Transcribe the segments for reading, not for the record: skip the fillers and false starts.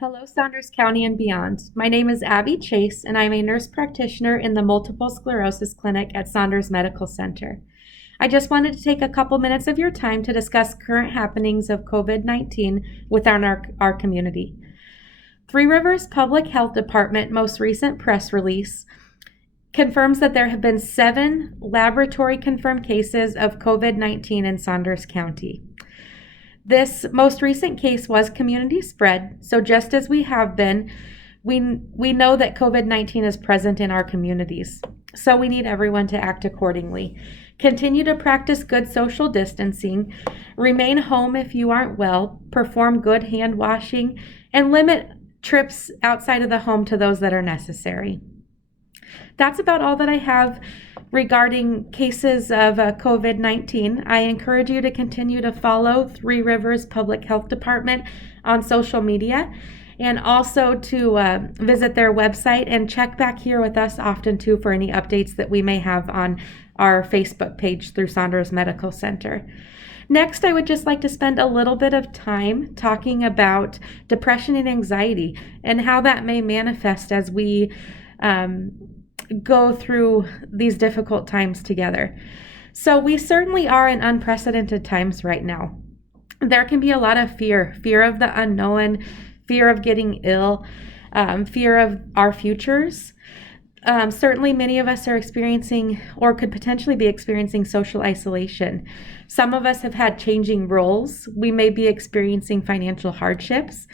Hello, Saunders County and beyond. My name is Abby Chase, and I'm a nurse practitioner in the Multiple Sclerosis Clinic at Saunders Medical Center. I just wanted to take a couple minutes of your time to discuss current happenings of COVID-19 within our community. Three Rivers Public Health Department most recent press release confirms that there have been 7 laboratory confirmed cases of COVID-19 in Saunders County. This most recent case was community spread, so just as we have been, we know that COVID-19 is present in our communities. So we need everyone to act accordingly. Continue to practice good social distancing, remain home if you aren't well, perform good hand washing, and limit trips outside of the home to those that are necessary. That's about all that I have regarding cases of COVID-19. I encourage you to continue to follow Three Rivers Public Health Department on social media, and also to visit their website and check back here with us often too for any updates that we may have on our Facebook page through Saunders Medical Center. Next, I would just like to spend a little bit of time talking about depression and anxiety and how that may manifest as we go through these difficult times together. So we certainly are in unprecedented times right now. There can be a lot of fear of the unknown, fear of getting ill, fear of our futures. Certainly many of us are experiencing or could potentially be experiencing social isolation. Some of us have had changing roles. We may be experiencing financial hardships.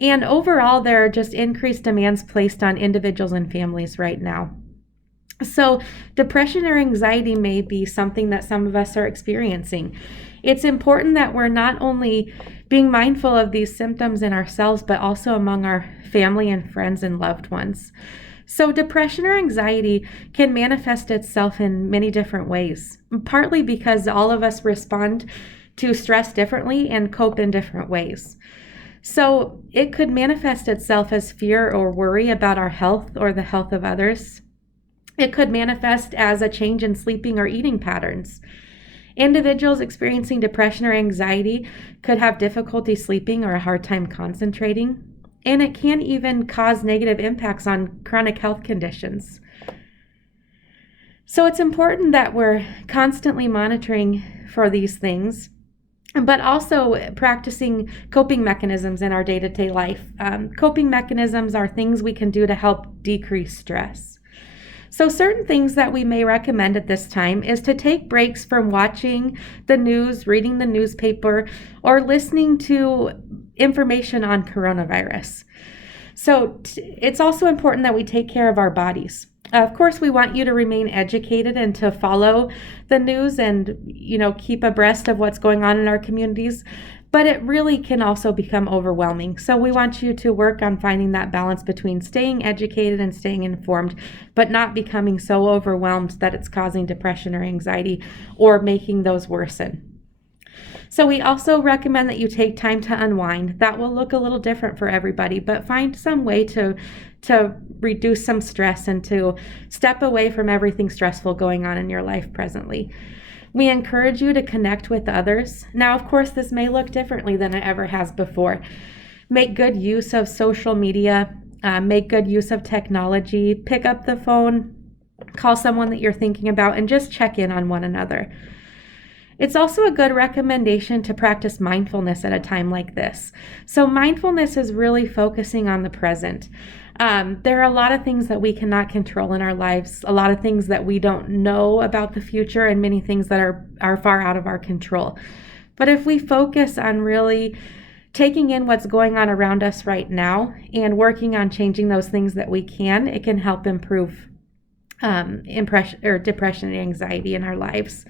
And overall, there are just increased demands placed on individuals and families right now. So depression or anxiety may be something that some of us are experiencing. It's important that we're not only being mindful of these symptoms in ourselves, but also among our family and friends and loved ones. So depression or anxiety can manifest itself in many different ways, partly because all of us respond to stress differently and cope in different ways. So it could manifest itself as fear or worry about our health or the health of others. It could manifest as a change in sleeping or eating patterns. Individuals experiencing depression or anxiety could have difficulty sleeping or a hard time concentrating, and it can even cause negative impacts on chronic health conditions. So it's important that we're constantly monitoring for these things, but also practicing coping mechanisms in our day-to-day life. Coping mechanisms are things we can do to help decrease stress. So certain things that we may recommend at this time is to take breaks from watching the news, reading the newspaper, or listening to information on coronavirus. So it's also important that we take care of our bodies. Of course, we want you to remain educated and to follow the news and, keep abreast of what's going on in our communities, but it really can also become overwhelming. So we want you to work on finding that balance between staying educated and staying informed, but not becoming so overwhelmed that it's causing depression or anxiety or making those worsen. So we also recommend that you take time to unwind. That will look a little different for everybody, but find some way to reduce some stress and to step away from everything stressful going on in your life presently. We encourage you to connect with others. Now, of course, this may look differently than it ever has before. Make good use of social media, make good use of technology, pick up the phone, call someone that you're thinking about, and just check in on one another. It's also a good recommendation to practice mindfulness at a time like this. So mindfulness is really focusing on the present. There are a lot of things that we cannot control in our lives, a lot of things that we don't know about the future, and many things that are far out of our control. But if we focus on really taking in what's going on around us right now and working on changing those things that we can, it can help improve depression and anxiety in our lives.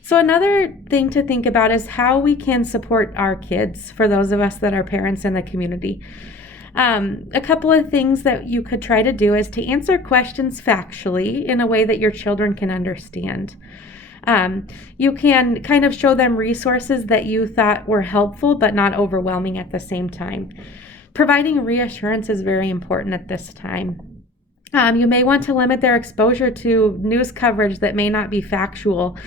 So another thing to think about is how we can support our kids, for those of us that are parents in the community. A couple of things that you could try to do is to answer questions factually in a way that your children can understand. You can kind of show them resources that you thought were helpful but not overwhelming at the same time. Providing reassurance is very important at this time. You may want to limit their exposure to news coverage that may not be factual.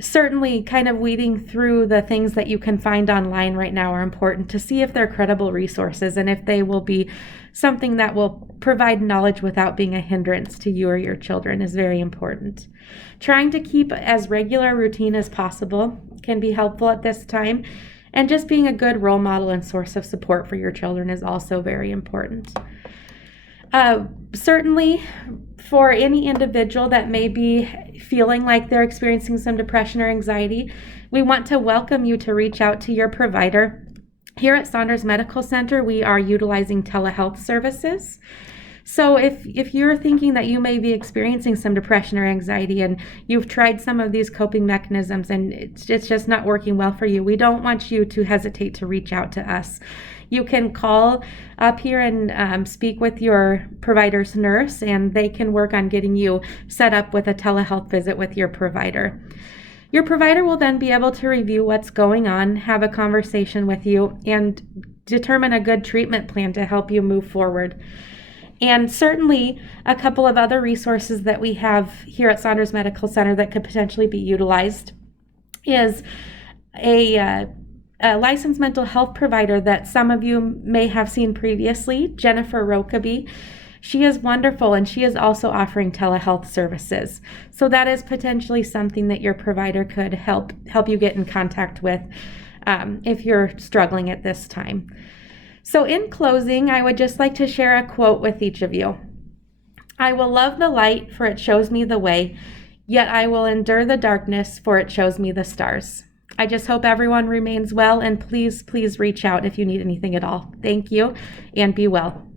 certainly kind of weeding through the things that you can find online right now are important to see if they're credible resources and if they will be something that will provide knowledge without being a hindrance to you or your children is very important. Trying to keep as regular routine as possible can be helpful at this time, and just being a good role model and source of support for your children is also very important. Certainly, for any individual that may be feeling like they're experiencing some depression or anxiety, we want to welcome you to reach out to your provider. Here at Saunders Medical Center, we are utilizing telehealth services. So if you're thinking that you may be experiencing some depression or anxiety and you've tried some of these coping mechanisms and it's just not working well for you, we don't want you to hesitate to reach out to us. You can call up here and speak with your provider's nurse, and they can work on getting you set up with a telehealth visit with your provider. Your provider will then be able to review what's going on, have a conversation with you, and determine a good treatment plan to help you move forward. And certainly a couple of other resources that we have here at Saunders Medical Center that could potentially be utilized is a licensed mental health provider that some of you may have seen previously, Jennifer Rokeby. She is wonderful, and she is also offering telehealth services. So that is potentially something that your provider could help you get in contact with if you're struggling at this time. So in closing, I would just like to share a quote with each of you. I will love the light, for it shows me the way, yet I will endure the darkness, for it shows me the stars. I just hope everyone remains well, and please reach out if you need anything at all. Thank you, and be well.